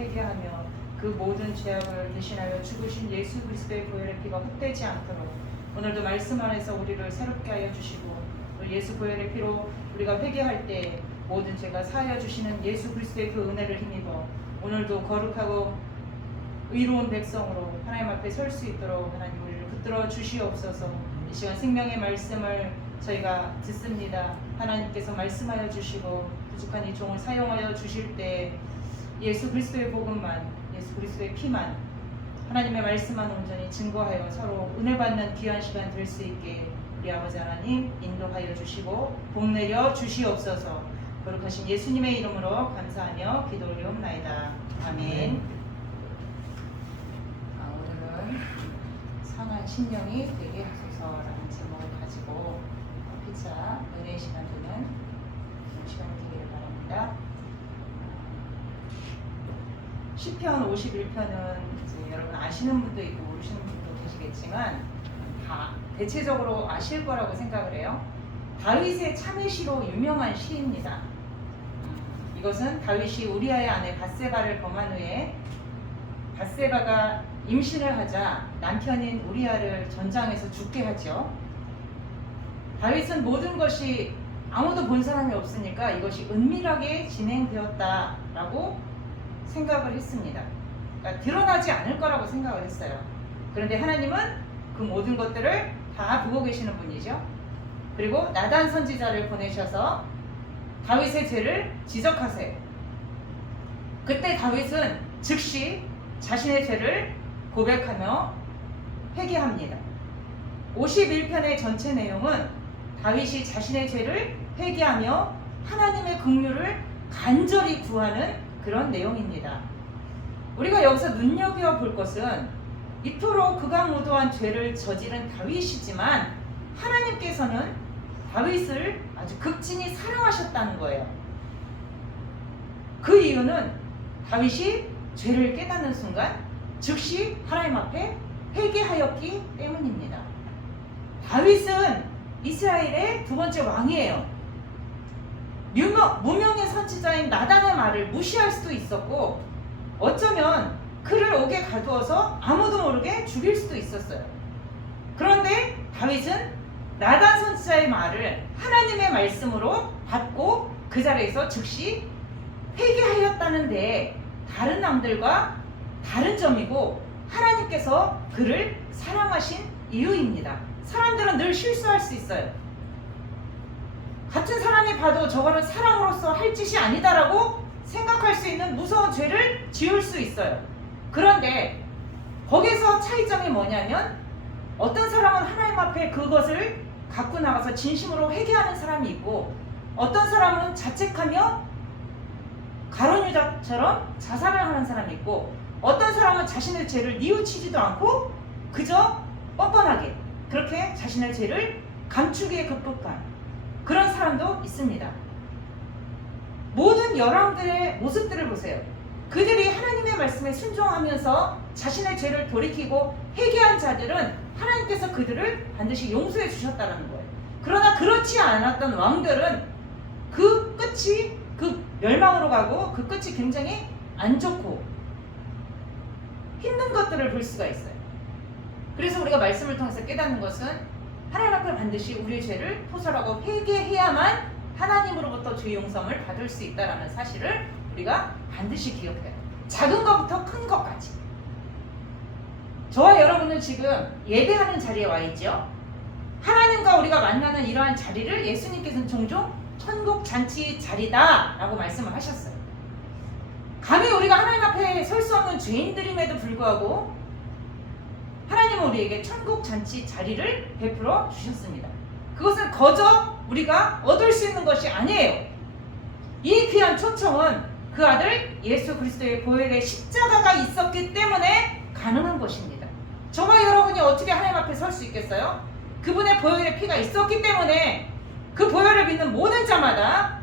회개하며 그 모든 죄악을 대신하여 죽으신 예수 그리스도의 보혈의 피가 헛되지 않도록 오늘도 말씀 안에서 우리를 새롭게 하여 주시고 또 예수 보혈의 피로 우리가 회개할 때 모든 죄가 사하여 주시는 예수 그리스도의 그 은혜를 힘입어 오늘도 거룩하고 의로운 백성으로 하나님 앞에 설 수 있도록 하나님 우리를 붙들어 주시옵소서. 이 시간 생명의 말씀을 저희가 듣습니다. 하나님께서 말씀하여 주시고 부족한 이 종을 사용하여 주실 때 예수 그리스도의 복음만, 예수 그리스도의 피만, 하나님의 말씀만 온전히 증거하여 서로 은혜 받는 귀한 시간 될 수 있게 우리 아버지 하나님 인도하여 주시고 복 내려 주시옵소서. 거룩하신 예수님의 이름으로 감사하며 기도 올리옵나이다. 아멘. 오늘은 상한 심령이 되게 하소서라는 제목을 가지고 피차 은혜의 시간 되는 시간이 되기를 바랍니다. 시편 51편은 이제 여러분 아시는 분도 있고 모르시는 분도 계시겠지만 다 대체적으로 아실 거라고 생각을 해요. 다윗의 참회시로 유명한 시입니다. 이것은 다윗이 우리아의 아내 밧세바를 범한 후에 밧세바가 임신을 하자 남편인 우리아를 전장에서 죽게 하죠. 다윗은 모든 것이 아무도 본 사람이 없으니까 이것이 은밀하게 진행되었다라고 생각을 했습니다. 그러니까 드러나지 않을 거라고 생각을 했어요. 그런데 하나님은 그 모든 것들을 다 보고 계시는 분이죠. 그리고 나단 선지자를 보내셔서 다윗의 죄를 지적하세요. 그때 다윗은 즉시 자신의 죄를 고백하며 회개합니다. 51편의 전체 내용은 다윗이 자신의 죄를 회개하며 하나님의 긍휼을 간절히 구하는 그런 내용입니다. 우리가 여기서 눈여겨볼 것은 이토록 극악무도한 죄를 저지른 다윗이지만 하나님께서는 다윗을 아주 극진히 사랑하셨다는 거예요. 그 이유는 다윗이 죄를 깨닫는 순간 즉시 하나님 앞에 회개하였기 때문입니다. 다윗은 이스라엘의 두 번째 왕이에요. 무명의 선지자인 나단의 말을 무시할 수도 있었고 어쩌면 그를 옥에 가두어서 아무도 모르게 죽일 수도 있었어요. 그런데 다윗은 나단 선지자의 말을 하나님의 말씀으로 받고 그 자리에서 즉시 회개하였다는데 다른 남들과 다른 점이고 하나님께서 그를 사랑하신 이유입니다. 사람들은 늘 실수할 수 있어요. 같은 사람이 봐도 저거는 사랑으로서 할 짓이 아니다라고 생각할 수 있는 무서운 죄를 지을 수 있어요. 그런데 거기서 차이점이 뭐냐면 어떤 사람은 하나님 앞에 그것을 갖고 나가서 진심으로 회개하는 사람이 있고 어떤 사람은 자책하며 가룟 유다처럼 자살을 하는 사람이 있고 어떤 사람은 자신의 죄를 뉘우치지도 않고 그저 뻔뻔하게 그렇게 자신의 죄를 감추기에 급급한 그런 사람도 있습니다. 모든 열왕들의 모습들을 보세요. 그들이 하나님의 말씀에 순종하면서 자신의 죄를 돌이키고 회개한 자들은 하나님께서 그들을 반드시 용서해 주셨다는 거예요. 그러나 그렇지 않았던 왕들은 그 끝이 그 멸망으로 가고 그 끝이 굉장히 안 좋고 힘든 것들을 볼 수가 있어요. 그래서 우리가 말씀을 통해서 깨닫는 것은 하나님 앞에 반드시 우리의 죄를 토설하고 회개해야만 하나님으로부터 죄 용서를 받을 수 있다는 사실을 우리가 반드시 기억해요. 작은 것부터 큰 것까지. 저와 여러분은 지금 예배하는 자리에 와 있죠. 하나님과 우리가 만나는 이러한 자리를 예수님께서는 종종 천국 잔치 자리다 라고 말씀을 하셨어요. 감히 우리가 하나님 앞에 설 수 없는 죄인들임에도 불구하고 하나님은 우리에게 천국 잔치 자리를 베풀어 주셨습니다. 그것은 거저 우리가 얻을 수 있는 것이 아니에요. 이 귀한 초청은 그 아들 예수 그리스도의 보혈의 십자가가 있었기 때문에 가능한 것입니다. 저와 여러분이 어떻게 하나님 앞에 설 수 있겠어요? 그분의 보혈의 피가 있었기 때문에 그 보혈을 믿는 모든 자마다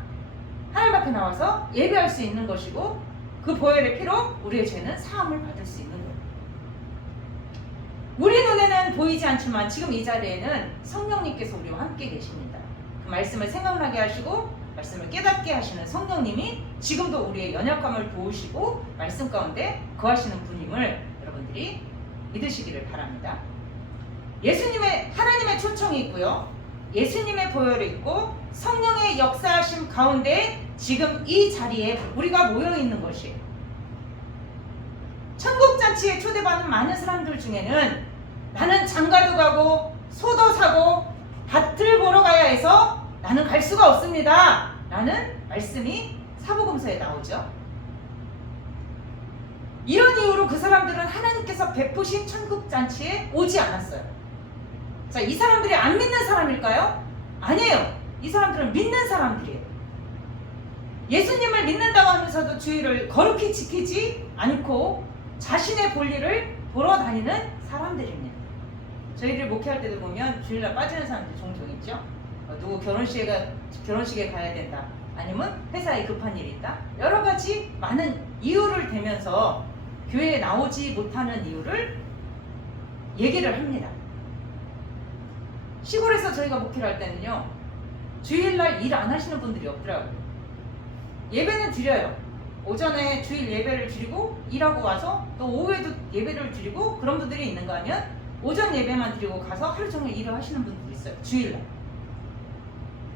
하나님 앞에 나와서 예배할 수 있는 것이고 그 보혈의 피로 우리의 죄는 사함을 받을 수 있는 거예요. 우리 눈에는 보이지 않지만 지금 이 자리에는 성령님께서 우리와 함께 계십니다. 그 말씀을 생각나게 하시고 말씀을 깨닫게 하시는 성령님이 지금도 우리의 연약함을 도우시고 말씀 가운데 거하시는 분임을 여러분들이 믿으시기를 바랍니다. 하나님의 초청이 있고요. 예수님의 보혈이 있고 성령의 역사하심 가운데 지금 이 자리에 우리가 모여 있는 것이에요. 천국잔치에 초대받은 많은 사람들 중에는 나는 장가도 가고 소도 사고 밭을 보러 가야 해서 나는 갈 수가 없습니다 라는 말씀이 사복음서에 나오죠. 이런 이유로 그 사람들은 하나님께서 베푸신 천국잔치에 오지 않았어요. 자, 이 사람들이 안 믿는 사람일까요? 아니에요. 이 사람들은 믿는 사람들이에요. 예수님을 믿는다고 하면서도 주의를 거룩히 지키지 않고 자신의 볼일을 보러 다니는 사람들입니다. 저희들 목회할 때도 보면 주일날 빠지는 사람들이 종종 있죠. 누구 결혼식에 가야 된다. 아니면 회사에 급한 일이 있다. 여러 가지 많은 이유를 대면서 교회에 나오지 못하는 이유를 얘기를 합니다. 시골에서 저희가 목회를 할 때는요, 주일날 일 안 하시는 분들이 없더라고요. 예배는 드려요. 오전에 주일 예배를 드리고 일하고 와서 또 오후에도 예배를 드리고 그런 분들이 있는가 하면 오전 예배만 드리고 가서 하루 종일 일을 하시는 분들이 있어요. 주일날.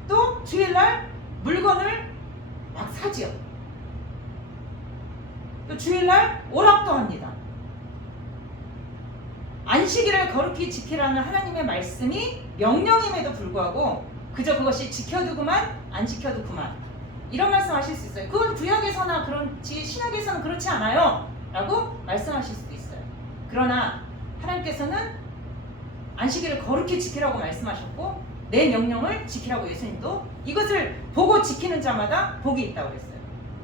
또 주일날 물건을 막 사지요. 또 주일날 오락도 합니다. 안식일을 거룩히 지키라는 하나님의 말씀이 명령임에도 불구하고 그저 그것이 지켜두고만 안 지켜두고만 이런 말씀 하실 수 있어요. 그건 구약에서나 그렇지 신약에서는 그렇지 않아요 라고 말씀하실 수도 있어요. 그러나 하나님께서는 안식일을 거룩히 지키라고 말씀하셨고 내 명령을 지키라고 예수님도 이것을 보고 지키는 자마다 복이 있다고 그랬어요.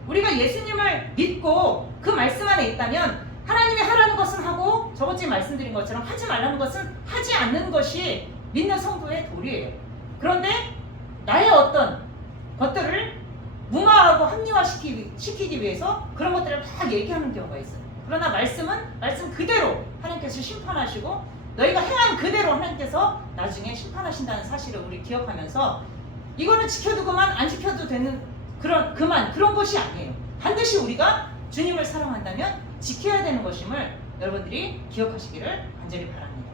우리가 예수님을 믿고 그 말씀 안에 있다면 하나님이 하라는 것은 하고 저번주에 말씀드린 것처럼 하지 말라는 것은 하지 않는 것이 믿는 성도의 도리예요. 그런데 나의 어떤 것들을 무마하고 합리화시키기 위해서 그런 것들을 막 얘기하는 경우가 있어요. 그러나 말씀은 말씀 그대로 하나님께서 심판하시고 너희가 행한 그대로 하나님께서 나중에 심판하신다는 사실을 우리 기억하면서 이거는 지켜두고만 안 지켜도 되는 그런 것이 아니에요. 반드시 우리가 주님을 사랑한다면 지켜야 되는 것임을 여러분들이 기억하시기를 간절히 바랍니다.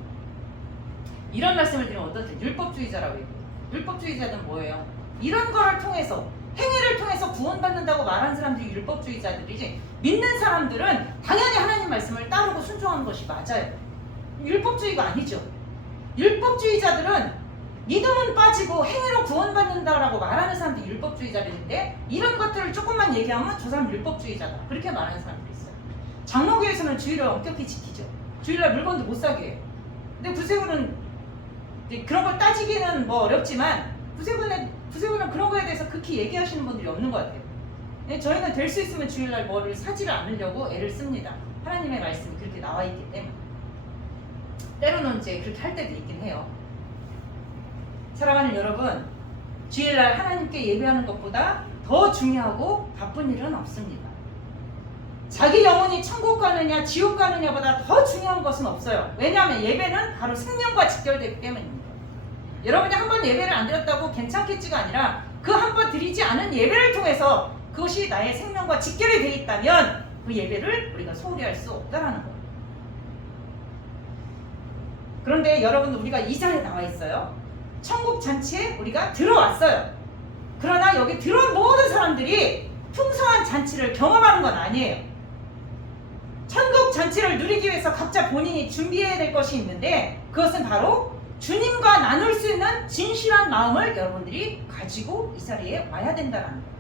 이런 말씀을 드리면 어떻게 율법주의자라고 해요. 율법주의자는 뭐예요? 이런 거를 통해서 행위를 통해서 구원받는다고 말하는 사람들이 율법주의자들이지 믿는 사람들은 당연히 하나님 말씀을 따르고 순종하는 것이 맞아요. 율법주의가 아니죠. 율법주의자들은 믿음은 빠지고 행위로 구원받는다라고 말하는 사람들이 율법주의자들인데 이런 것들을 조금만 얘기하면 저 사람 율법주의자다 그렇게 말하는 사람들이 있어요. 장로교에서는 주일을 엄격히 지키죠. 주일날 물건도 못 사게 해요. 근데 구세군은 그런 걸 따지기는 뭐 어렵지만 구세군은 그런 거에 대해서 극히 얘기하시는 분들이 없는 것 같아요. 저희는 될 수 있으면 주일날 뭐를 사지를 않으려고 애를 씁니다. 하나님의 말씀이 그렇게 나와 있기 때문에. 때로는 이제 그렇게 할 때도 있긴 해요. 사랑하는 여러분, 주일날 하나님께 예배하는 것보다 더 중요하고 바쁜 일은 없습니다. 자기 영혼이 천국 가느냐 지옥 가느냐보다 더 중요한 것은 없어요. 왜냐하면 예배는 바로 생명과 직결되기 때문입니다. 여러분이 한 번 예배를 안 드렸다고 괜찮겠지가 아니라 그 한 번 드리지 않은 예배를 통해서 그것이 나의 생명과 직결이 되어 있다면 그 예배를 우리가 소홀히 할 수 없다라는 거예요. 그런데 여러분 우리가 이 자리에 나와 있어요. 천국 잔치에 우리가 들어왔어요. 그러나 여기 들어온 모든 사람들이 풍성한 잔치를 경험하는 건 아니에요. 천국 잔치를 누리기 위해서 각자 본인이 준비해야 될 것이 있는데 그것은 바로 주님과 나눌 수 있는 진실한 마음을 여러분들이 가지고 이 자리에 와야 된다는 거예요.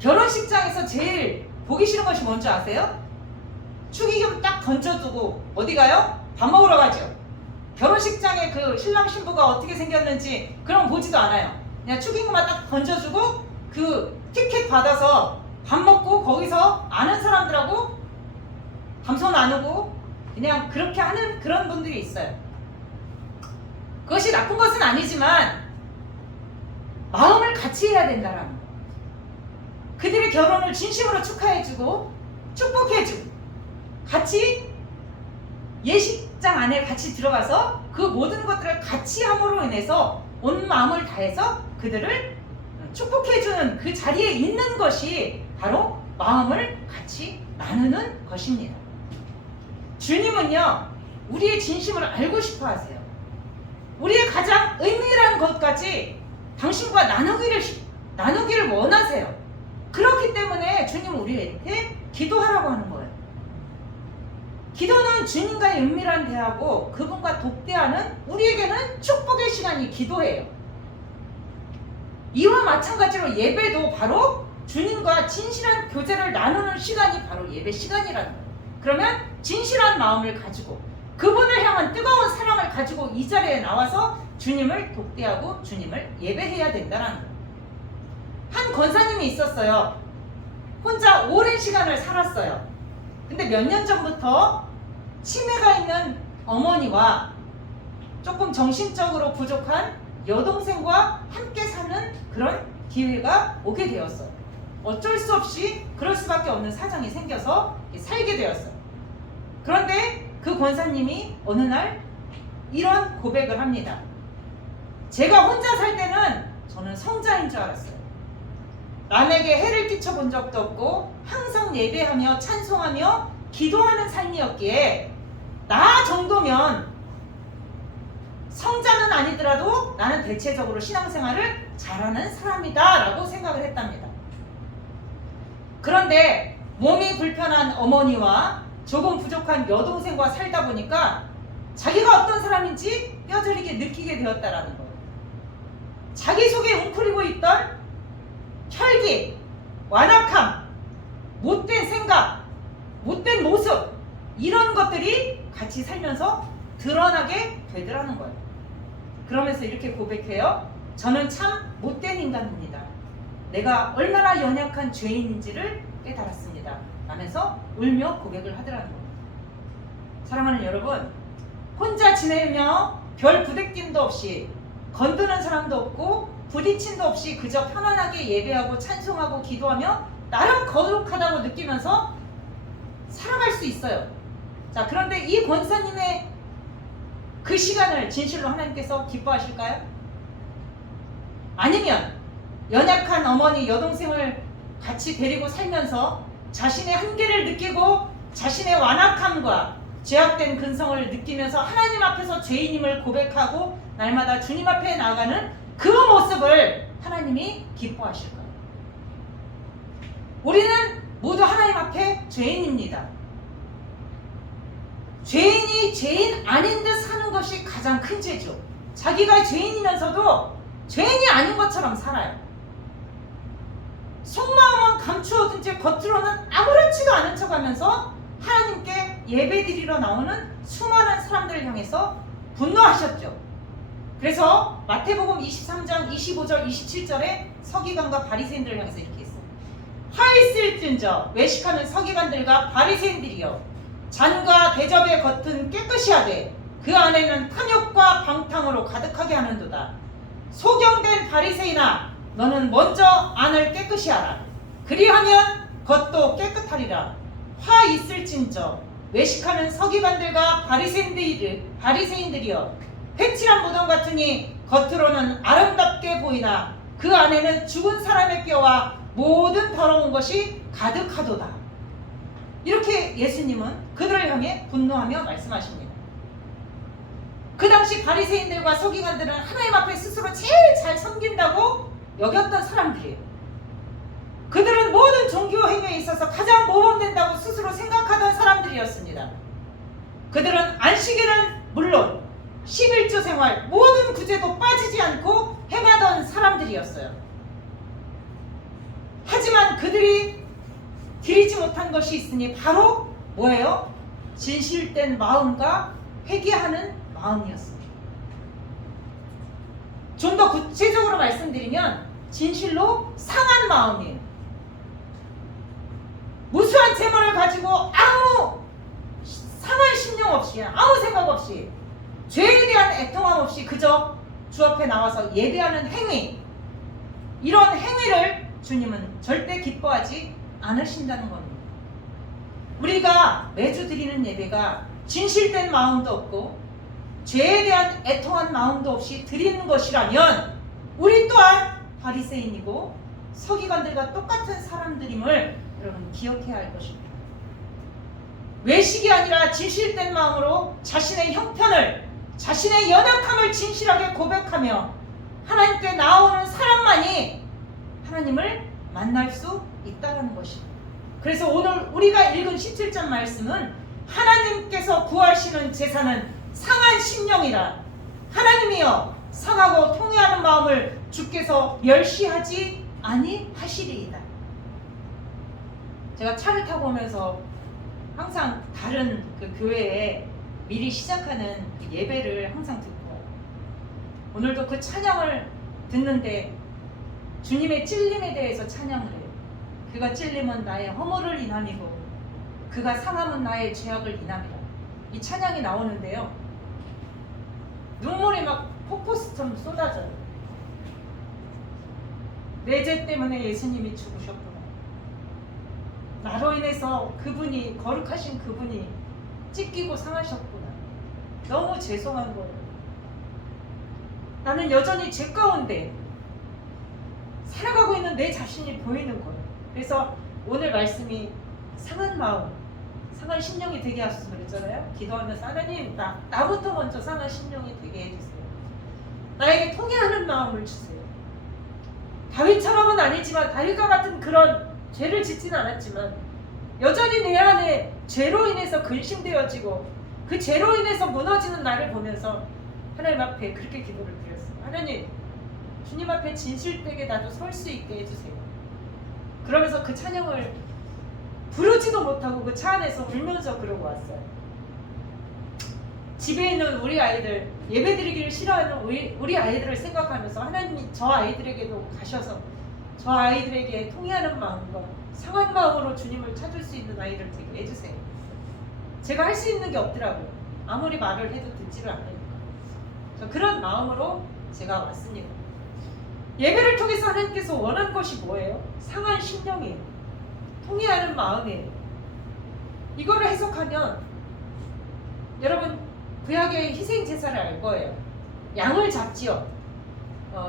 결혼식장에서 제일 보기 싫은 것이 뭔지 아세요? 축의금 딱 던져두고 어디 가요? 밥 먹으러 가죠. 결혼식장에 그 신랑 신부가 어떻게 생겼는지 그런 거 보지도 않아요. 그냥 축의금만 딱 던져주고 그 티켓 받아서 밥 먹고 거기서 아는 사람들하고 담소 나누고 그냥 그렇게 하는 그런 분들이 있어요. 그것이 나쁜 것은 아니지만 마음을 같이 해야 된다라는 거. 그들의 결혼을 진심으로 축하해주고 축복해주고 같이 예식장 안에 같이 들어가서 그 모든 것들을 같이 함으로 인해서 온 마음을 다해서 그들을 축복해주는 그 자리에 있는 것이 바로 마음을 같이 나누는 것입니다. 주님은요, 우리의 진심을 알고 싶어 하세요. 우리의 가장 은밀한 것까지 당신과 나누기를 원하세요. 그렇기 때문에 주님은 우리에게 기도하라고 하는 거예요. 기도는 주님과의 은밀한 대화고 그분과 독대하는 우리에게는 축복의 시간이 기도예요. 이와 마찬가지로 예배도 바로 주님과 진실한 교제를 나누는 시간이 바로 예배 시간이라는 거예요. 그러면 진실한 마음을 가지고 그분을 향한 뜨거운 사랑을 가지고 이 자리에 나와서 주님을 독대하고 주님을 예배해야 된다는 거예요. 한 권사님이 있었어요. 혼자 오랜 시간을 살았어요. 근데 몇 년 전부터 치매가 있는 어머니와 조금 정신적으로 부족한 여동생과 함께 사는 그런 기회가 오게 되었어요. 어쩔 수 없이 그럴 수밖에 없는 사정이 생겨서 살게 되었어요. 그런데 그 권사님이 어느 날 이런 고백을 합니다. 제가 혼자 살 때는 저는 성자인 줄 알았어요. 남에게 해를 끼쳐본 적도 없고 항상 예배하며 찬송하며 기도하는 삶이었기에 나 정도면 성자는 아니더라도 나는 대체적으로 신앙생활을 잘하는 사람이다 라고 생각을 했답니다. 그런데 몸이 불편한 어머니와 조금 부족한 여동생과 살다 보니까 자기가 어떤 사람인지 뼈저리게 느끼게 되었다라는 거예요. 자기 속에 웅크리고 있던 혈기, 완악함, 못된 생각, 못된 모습 이런 것들이 같이 살면서 드러나게 되더라는 거예요. 그러면서 이렇게 고백해요. 저는 참 못된 인간입니다. 내가 얼마나 연약한 죄인인지를 깨달았습니다. 라면서 울며 고백을 하더라는 겁니다. 사랑하는 여러분, 혼자 지내며 별 부대낌도 없이 건드는 사람도 없고 부딪힘도 없이 그저 편안하게 예배하고 찬송하고 기도하며 나름 거룩하다고 느끼면서 살아갈 수 있어요. 자, 그런데 이 권사님의 그 시간을 진실로 하나님께서 기뻐하실까요? 아니면 연약한 어머니 여동생을 같이 데리고 살면서 자신의 한계를 느끼고 자신의 완악함과 죄악된 근성을 느끼면서 하나님 앞에서 죄인임을 고백하고 날마다 주님 앞에 나아가는 그 모습을 하나님이 기뻐하실까요? 우리는 모두 하나님 앞에 죄인입니다. 죄인이 죄인 아닌 듯 사는 것이 가장 큰 죄죠. 자기가 죄인이면서도 죄인이 아닌 것처럼 살아요. 속마음은 감추어둔 채 겉으로는 아무렇지도 않은 척하면서 하나님께 예배드리러 나오는 수많은 사람들을 향해서 분노하셨죠. 그래서 마태복음 23장 25절 27절에 서기관과 바리새인들을 향해서 이렇게 했어요. 화 있을진저 외식하는 서기관들과 바리새인들이여, 잔과 대접의 겉은 깨끗이 하되 그 안에는 탐욕과 방탕으로 가득하게 하는도다. 소경된 바리새인아, 너는 먼저 안을 깨끗이 하라. 그리하면 겉도 깨끗하리라. 화 있을진저 외식하는 서기관들과 바리새인들이여, 회칠한 무덤 같으니 겉으로는 아름답게 보이나 그 안에는 죽은 사람의 뼈와 모든 더러운 것이 가득하도다. 이렇게 예수님은 그들을 향해 분노하며 말씀하십니다. 그 당시 바리새인들과 서기관들은 하나님 앞에 스스로 제일 잘 섬긴다고 여겼던 사람들이에요. 그들은 모든 종교 행위에 있어서 가장 모범된다고 스스로 생각하던 사람들이었습니다. 그들은 안식일은 물론 11조 생활 모든 구제도 빠지지 않고 행하던 사람들이었어요. 하지만 그들이 드리지 못한 것이 있으니 바로 뭐예요? 진실된 마음과 회개하는 마음이었습니다. 좀 더 구체적으로 말씀드리면 진실로 상한 마음이에요. 무수한 재물을 가지고 아무 상한 심령 없이, 아무 생각 없이, 죄에 대한 애통함 없이 그저 주 앞에 나와서 예배하는 행위, 이런 행위를 주님은 절대 기뻐하지 않으신다는 겁니다. 우리가 매주 드리는 예배가 진실된 마음도 없고 죄에 대한 애통한 마음도 없이 드리는 것이라면 우리 또한 바리새인이고 서기관들과 똑같은 사람들임을 여러분 기억해야 할 것입니다. 외식이 아니라 진실된 마음으로 자신의 형편을, 자신의 연약함을 진실하게 고백하며 하나님께 나오는 사람만이 하나님을 만날 수 있다는 것입니다. 그래서 오늘 우리가 읽은 17절 말씀은 하나님께서 구하시는 제사는 상한 심령이라, 하나님이여 상하고 통회하는 마음을 주께서 멸시하지 아니하시리이다. 제가 차를 타고 오면서 항상 다른 그 교회에 미리 시작하는 그 예배를 항상 듣고 오늘도 그 찬양을 듣는데 주님의 찔림에 대해서 찬양을 해요. 그가 찔림은 나의 허물을 인함이고 그가 상함은 나의 죄악을 인함이라. 이 찬양이 나오는데요, 눈물이 막 폭포수처럼 쏟아져요. 내 죄 때문에 예수님이 죽으셨구나. 나로 인해서 그분이, 거룩하신 그분이 찢기고 상하셨구나. 너무 죄송한 거예요. 나는 여전히 죄 가운데 살아가고 있는 내 자신이 보이는 거예요. 그래서 오늘 말씀이 상한 마음, 상한 심령이 되게 하소서 그랬잖아요. 기도하면서 하나님, 나부터 먼저 상한 심령이 되게 해주세요. 나에게 통회하는 마음을 주세요. 다윗처럼은 아니지만, 다윗과 같은 그런 죄를 짓지는 않았지만 여전히 내 안에 죄로 인해서 근심되어지고 그 죄로 인해서 무너지는 나를 보면서 하나님 앞에 그렇게 기도를 드렸어요. 하나님, 주님 앞에 진실되게 나도 설 수 있게 해주세요. 그러면서 그 찬양을 부르지도 못하고 그 차 안에서 울면서 그러고 왔어요. 집에 있는 우리 아이들, 예배드리기를 싫어하는 우리 아이들을 생각하면서 하나님이 저 아이들에게도 가셔서 저 아이들에게 통회하는 마음과 상한 마음으로 주님을 찾을 수 있는 아이를 되게 해주세요. 제가 할 수 있는 게 없더라고요. 아무리 말을 해도 듣지를 않으니까. 그런 마음으로 제가 왔습니다. 예배를 통해서 하나님께서 원하는 것이 뭐예요? 상한 심령이에요. 통회하는 마음이에요. 이거를 해석하면 여러분 구약의 희생 제사를 알 거예요. 양을 잡지요.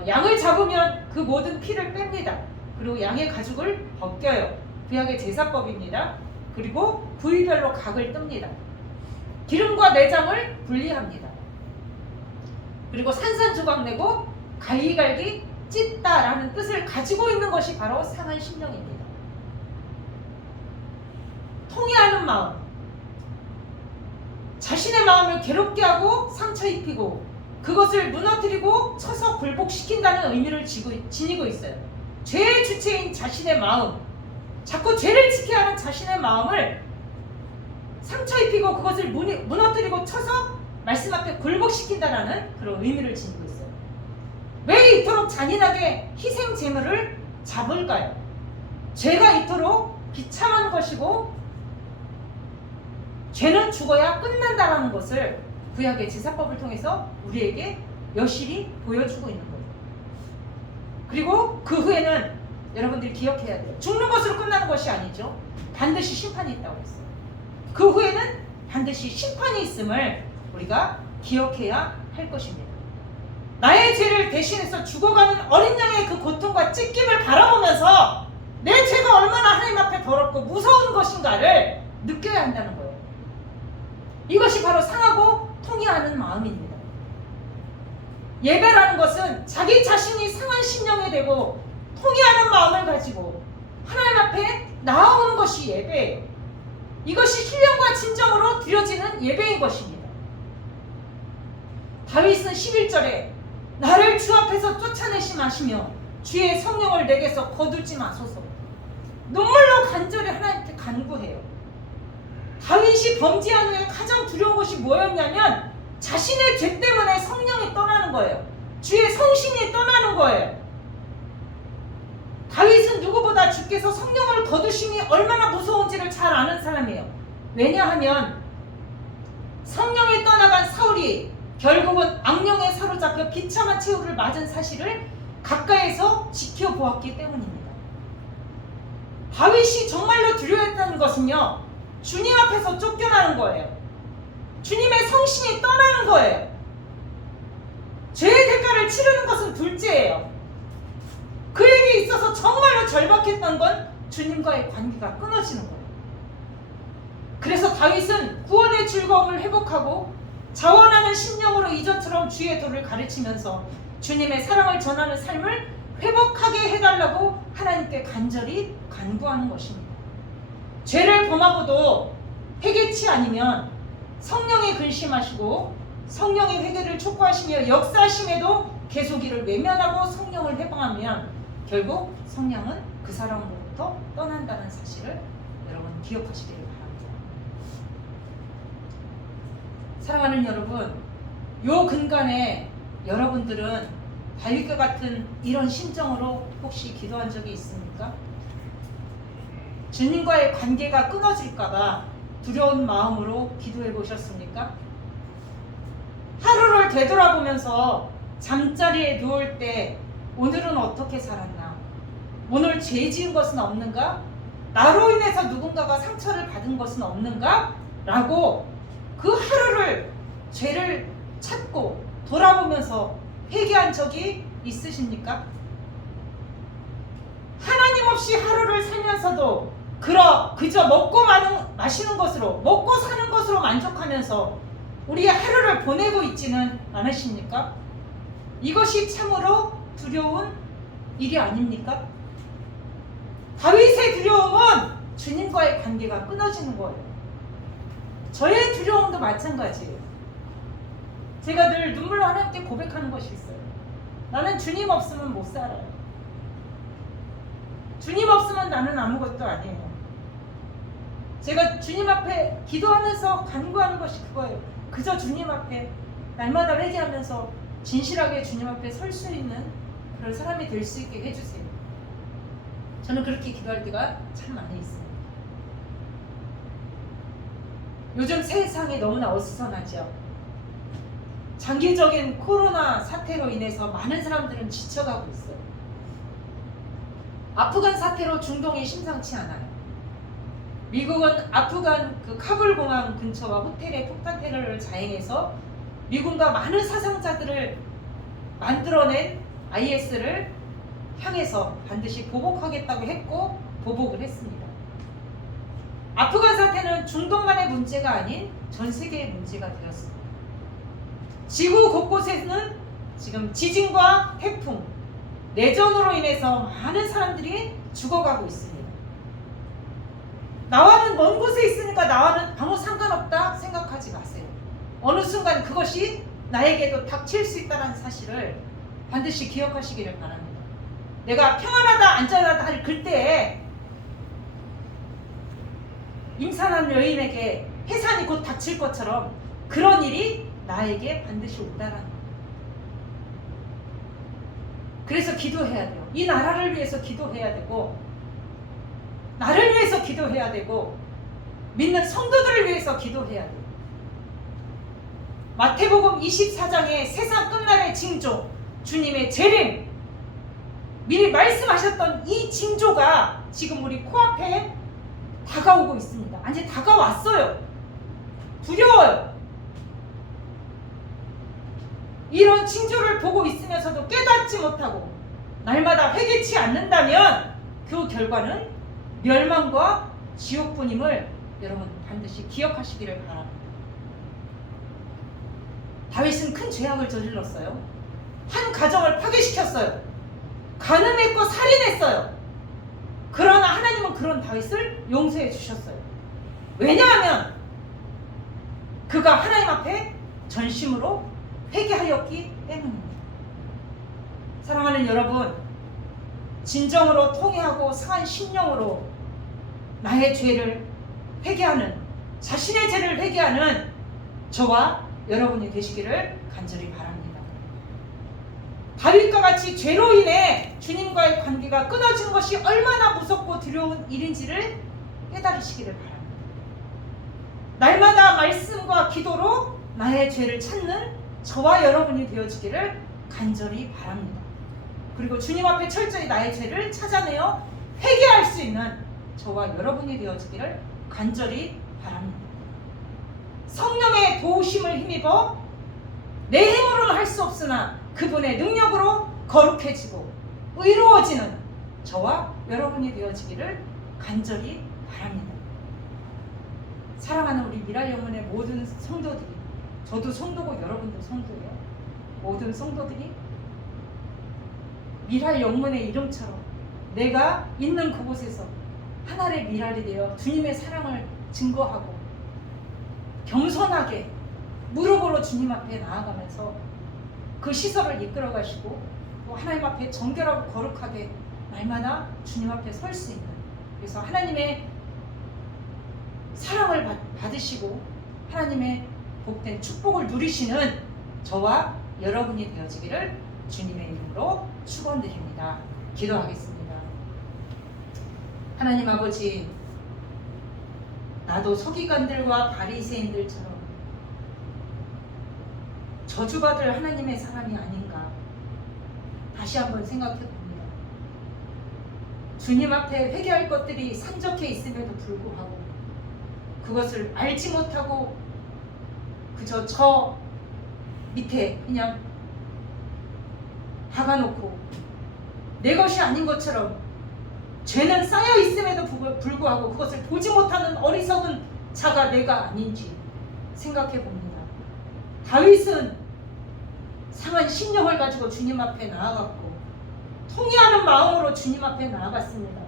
양을 잡으면 그 모든 피를 뺍니다. 그리고 양의 가죽을 벗겨요. 구약의 제사법입니다. 그리고 부위별로 각을 뜹니다. 기름과 내장을 분리합니다. 그리고 산산조각 내고 갈기갈기 찢다라는 뜻을 가지고 있는 것이 바로 상한 심령입니다. 통회하는 마음, 자신의 마음을 괴롭게 하고 상처 입히고 그것을 무너뜨리고 쳐서 굴복시킨다는 의미를 지니고 있어요. 죄의 주체인 자신의 마음, 자꾸 죄를 지켜야 하는 자신의 마음을 상처 입히고 그것을 무너뜨리고 쳐서 말씀 앞에 굴복시킨다는 그런 의미를 지니고 있어요. 왜 이토록 잔인하게 희생 제물을 잡을까요? 죄가 이토록 비참한 것이고 죄는 죽어야 끝난다라는 것을 구약의 제사법을 통해서 우리에게 여실히 보여주고 있는 거예요. 그리고 그 후에는 여러분들이 기억해야 돼요. 죽는 것으로 끝나는 것이 아니죠. 반드시 심판이 있다고 했어요. 그 후에는 반드시 심판이 있음을 우리가 기억해야 할 것입니다. 나의 죄를 대신해서 죽어가는 어린 양의 그 고통과 찢김을 바라보면서 내 죄가 얼마나 하나님 앞에 더럽고 무서운 것인가를 느껴야 한다는 거예요. 이것이 바로 상하고 통회하는 마음입니다. 예배라는 것은 자기 자신이 상한 심령이 되고 통회하는 마음을 가지고 하나님 앞에 나아오는 것이 예배예요. 이것이 신령과 진정으로 드려지는 예배인 것입니다. 다윗은 11절에 나를 주 앞에서 쫓아내지 마시며 주의 성령을 내게서 거두지 마소서. 눈물로 간절히 하나님께 간구해요. 다윗이 범죄한 후에 가장 두려운 것이 뭐였냐면 자신의 죄 때문에 성령이 떠나는 거예요. 주의 성신이 떠나는 거예요. 다윗은 누구보다 주께서 성령을 거두심이 얼마나 무서운지를 잘 아는 사람이에요. 왜냐하면 성령이 떠나간 사울이 결국은 악령에 사로잡혀 비참한 최후를 맞은 사실을 가까이서 지켜보았기 때문입니다. 다윗이 정말로 두려워했다는 것은요, 주님 앞에서 쫓겨나는 거예요. 주님의 성신이 떠나는 거예요. 죄의 대가를 치르는 것은 둘째예요. 정말로 절박했던 건 주님과의 관계가 끊어지는 거예요. 그래서 다윗은 구원의 즐거움을 회복하고 자원하는 심령으로 이전처럼 주의 도를 가르치면서 주님의 사랑을 전하는 삶을 회복하게 해달라고 하나님께 간절히 간구하는 것입니다. 죄를 범하고도 회개치 아니면 성령이 근심하시고 성령의 회개를 촉구하시며 역사하심에도 계속 이를 외면하고 성령을 해방하면 결국 성령은 그 사람으로부터 떠난다는 사실을 여러분 기억하시기를 바랍니다. 사랑하는 여러분, 요 근간에 여러분들은 다윗과 같은 이런 심정으로 혹시 기도한 적이 있습니까? 주님과의 관계가 끊어질까봐 두려운 마음으로 기도해 보셨습니까? 하루를 되돌아보면서 잠자리에 누울 때 오늘은 어떻게 살았나? 오늘 죄 지은 것은 없는가? 나로 인해서 누군가가 상처를 받은 것은 없는가? 라고 그 하루를 죄를 찾고 돌아보면서 회개한 적이 있으십니까? 하나님 없이 하루를 살면서도 그저 먹고 마시는 것으로, 먹고 사는 것으로 만족하면서 우리의 하루를 보내고 있지는 않으십니까? 이것이 참으로 두려운 일이 아닙니까? 다윗의 두려움은 주님과의 관계가 끊어지는 거예요. 저의 두려움도 마찬가지예요. 제가 늘 눈물로 하나님께 고백하는 것이 있어요. 나는 주님 없으면 못 살아요. 주님 없으면 나는 아무것도 아니에요. 제가 주님 앞에 기도하면서 간구하는 것이 그거예요. 그저 주님 앞에 날마다 회개하면서 진실하게 주님 앞에 설 수 있는 그런 사람이 될 수 있게 해주세요. 저는 그렇게 기도할 때가 참 많이 있습니다. 요즘 세상이 너무나 어수선하죠. 장기적인 코로나 사태로 인해서 많은 사람들은 지쳐가고 있어요. 아프간 사태로 중동이 심상치 않아요. 미국은 아프간 그 카불 공항 근처와 호텔에 폭탄 테러를 자행해서 미군과 많은 사상자들을 만들어낸 IS를 향해서 반드시 보복하겠다고 했고 보복을 했습니다. 아프간 사태는 중동만의 문제가 아닌 전 세계의 문제가 되었습니다. 지구 곳곳에는 지금 지진과 태풍, 내전으로 인해서 많은 사람들이 죽어가고 있습니다. 나와는 먼 곳에 있으니까 나와는 아무 상관없다 생각하지 마세요. 어느 순간 그것이 나에게도 닥칠 수 있다는 사실을 반드시 기억하시기를 바랍니다. 내가 평안하다 안전하다 할 그때에 임산한 여인에게 해산이 곧 닥칠 것처럼 그런 일이 나에게 반드시 온다라는 거예요. 그래서 기도해야 돼요. 이 나라를 위해서 기도해야 되고 나를 위해서 기도해야 되고 믿는 성도들을 위해서 기도해야 돼요. 마태복음 24장의 세상 끝날의 징조, 주님의 재림, 미리 말씀하셨던 이 징조가 지금 우리 코앞에 다가오고 있습니다. 아니 다가왔어요. 두려워요. 이런 징조를 보고 있으면서도 깨닫지 못하고 날마다 회개치 않는다면 그 결과는 멸망과 지옥뿐임을 여러분 반드시 기억하시기를 바랍니다. 다윗은 큰 죄악을 저질렀어요. 한 가정을 파괴시켰어요. 간음했고 살인했어요. 그러나 하나님은 그런 다윗을 용서해 주셨어요. 왜냐하면 그가 하나님 앞에 전심으로 회개하였기 때문입니다. 사랑하는 여러분, 진정으로 통회하고 상한 심령으로 나의 죄를 회개하는, 자신의 죄를 회개하는 저와 여러분이 되시기를 간절히 바랍니다. 다윗과 같이 죄로 인해 주님과의 관계가 끊어지는 것이 얼마나 무섭고 두려운 일인지를 깨달으시기를 바랍니다. 날마다 말씀과 기도로 나의 죄를 찾는 저와 여러분이 되어지기를 간절히 바랍니다. 그리고 주님 앞에 철저히 나의 죄를 찾아내어 회개할 수 있는 저와 여러분이 되어지기를 간절히 바랍니다. 성령의 도우심을 힘입어 내 힘으로는 할 수 없으나 그분의 능력으로 거룩해지고 의로워지는 저와 여러분이 되어지기를 간절히 바랍니다. 사랑하는 우리 미랄 영혼의 모든 성도들이, 저도 성도고 여러분도 성도예요. 모든 성도들이 미랄 영혼의 이름처럼 내가 있는 그곳에서 하나의 미랄이 되어 주님의 사랑을 증거하고 겸손하게 무릎으로 주님 앞에 나아가면서 그 시설을 이끌어 가시고 또 하나님 앞에 정결하고 거룩하게 날마다 주님 앞에 설 수 있는, 그래서 하나님의 사랑을 받으시고 하나님의 복된 축복을 누리시는 저와 여러분이 되어지기를 주님의 이름으로 축원드립니다. 기도하겠습니다. 하나님 아버지, 나도 서기관들과 바리새인들처럼 저주받을 하나님의 사람이 아닌가 다시 한번 생각해 봅니다. 주님 앞에 회개할 것들이 산적해 있음에도 불구하고 그것을 알지 못하고 그저 저 밑에 그냥 박아놓고 내 것이 아닌 것처럼 죄는 쌓여 있음에도 불구하고 그것을 보지 못하는 어리석은 자가 내가 아닌지 생각해 봅니다. 다윗은 상한 심령을 가지고 주님 앞에 나아갔고 통회하는 마음으로 주님 앞에 나아갔습니다.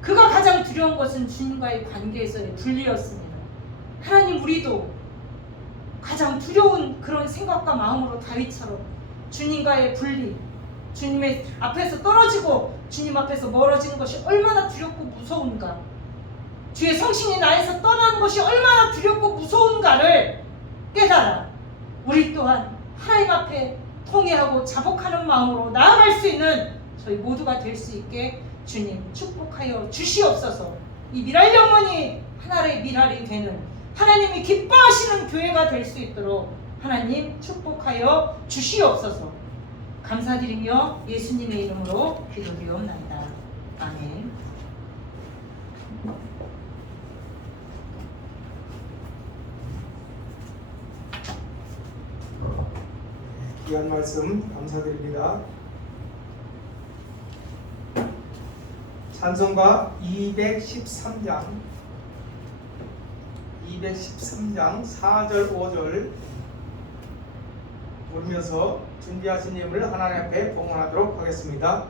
그가 가장 두려운 것은 주님과의 관계에서의 분리였습니다. 하나님, 우리도 가장 두려운 그런 생각과 마음으로 다윗처럼 주님과의 분리, 주님의 앞에서 떨어지고 주님 앞에서 멀어지는 것이 얼마나 두렵고 무서운가, 주의 성신이 나에서 떠나는 것이 얼마나 두렵고 무서운가를 깨달아 우리 또한 하나님 앞에 통회하고 자복하는 마음으로 나아갈 수 있는 저희 모두가 될 수 있게 주님 축복하여 주시옵소서. 이 미랄 영혼이 하나의 미랄이 되는, 하나님이 기뻐하시는 교회가 될 수 있도록 하나님 축복하여 주시옵소서. 감사드리며 예수님의 이름으로 기도드리옵나이다. 아멘. 귀한 말씀 감사드립니다. 찬송가 213장 4절 5절 부르면서 준비하신 예물을 하나님 앞에 봉헌하도록 하겠습니다.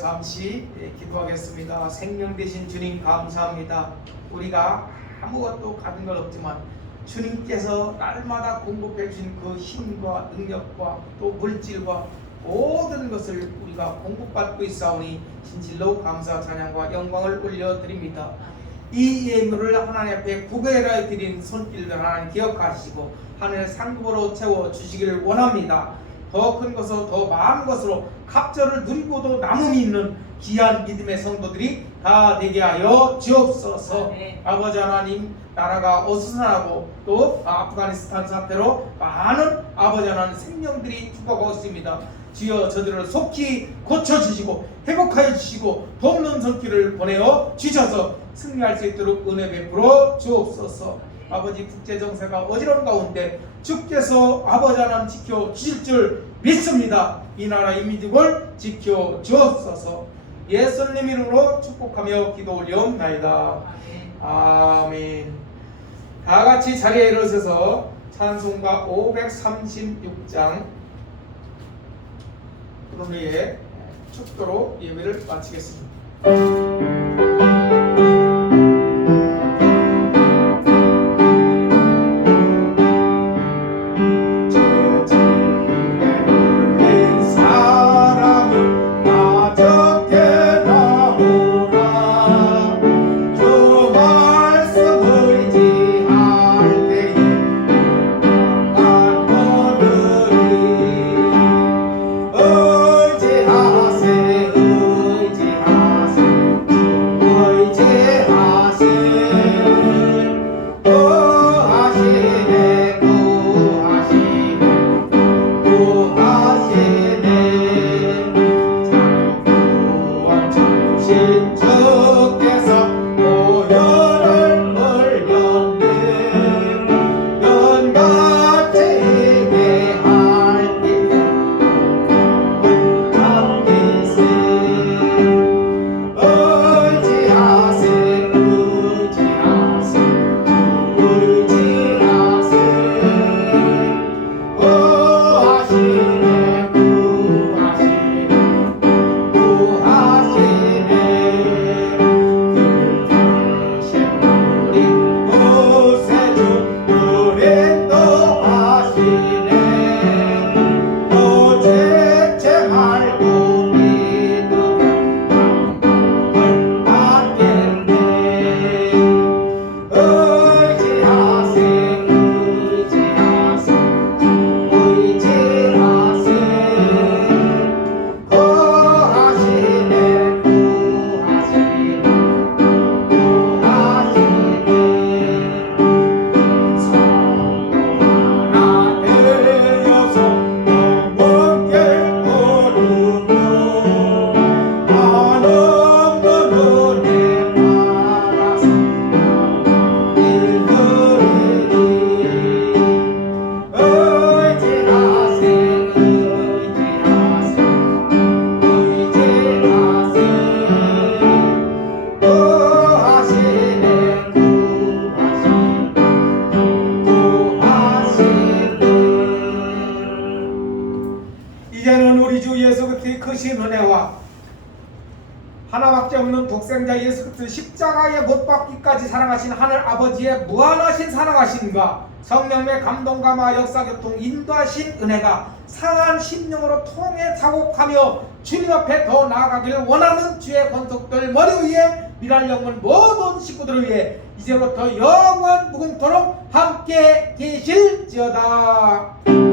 잠시 기도하겠습니다. 생명 되신 주님 감사합니다. 우리가 아무것도 가진 건 없지만 주님께서 날마다 공급해 주신 그 힘과 능력과 또 물질과 모든 것을 우리가 공급받고 있사오니 진실로 감사 찬양과 영광을 올려드립니다. 이 예물을 하나님 앞에 구별하여 드린 손길들 하나님 기억하시고 하늘의 상급으로 채워주시기를 원합니다. 더 큰 것으로 더 많은 것으로 갑절을 누리고도 남음이 있는 귀한 믿음의 성도들이 다 되게 하여 주옵소서. 아버지 하나님, 나라가 어수선하고 또 아프가니스탄 사태로 많은 아버지 하나님 생명들이 죽어가고 있습니다. 주여 저들을 속히 고쳐주시고 회복하여 주시고 돕는 손길을 보내어 주셔서 승리할 수 있도록 은혜 베풀어 주옵소서. 아버지 국제정세가 어지러운 가운데 주께서 아버지 하나님 지켜 주실 줄 믿습니다. 이 나라 인민족을 지켜 주옵소서. 예수님 이름으로 축복하며 기도 올리옵나이다. 아멘. 다 같이 자리에 일어서서 찬송가 536장 그러므에 축도로 예배를 마치겠습니다. 이제는 우리 주 예수 그리스도의 크신 은혜와 하나밖에 없는 독생자 예수 그리스도 십자가에 못 박기까지 사랑하신 하늘 아버지의 무한하신 사랑하심과 성령의 감동감화 역사교통 인도하신 은혜가 상한 심령으로 통해 자곡하며 주님 앞에 더 나아가기를 원하는 주의 권속들 머리 위에 미랄 영문 모든 식구들을 위해 이제부터 영원 무궁토록 함께 계실지어다.